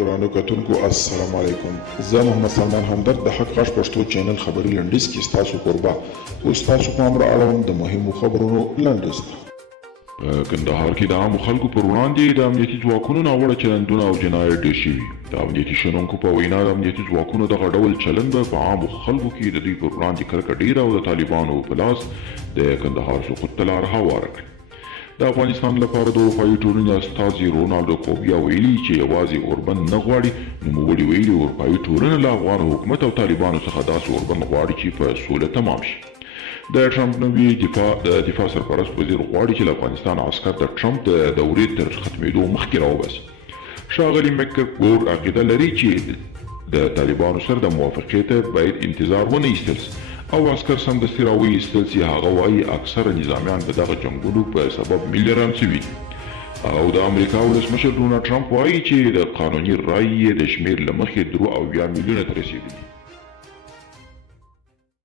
ګرانو کتونکو السلام علیکم. زه محمد سلمان همدرد د حق غږ پښتو چینل خبري لنډیز کې ستاسو قربا اوس تاسو په امر اړوند د مهمو خبرونو لنډیز. په کندهار کې د عامو خلکو پر وړاندې د امنیتي ځواکونو ناوړه چلندونه او جنایت ډېر شوي. د امنیتي شنونکو په وینا د امنیتي ځواکونو دغه ډول چلند به په عامو خلکو کې د دوی پر وړاندې کرکه ډېره او د طالبانو په لاس د کندهار سقوط ته لار هواره کړي. د افغانستان لپاره د اروپایي ټولنې استازي رونالډو کوبیا ویلي چې یوازې اوربند نه غواړي، نوموړي ویلي اروپایي ټولنه له افغان حکومت او طالبانو څخه داسې اوربند غواړي چې په سوله تمام شي. د ټرمپ نوي دفاع سرپرست وزیر غواړي چې له افغانستان عسکر د ټرمپ د دورې تر ختمېدو مخکې راوباسي. ښاغلي مکګور عقیده لري چې د طالبانو سره د موافقې ته باید انتظار ونه ایستل سي او عسکر سمدستي راوایستل سي. هغه وایي اکثره نظامیان د دغه جنګونو په سبب میلیونران سوي او د امریکا ولسمشر ډونالډ ټرمپ وایي چې د قانوني رایې د شمېر له مخې 3 میلیونه ته رسېدلي.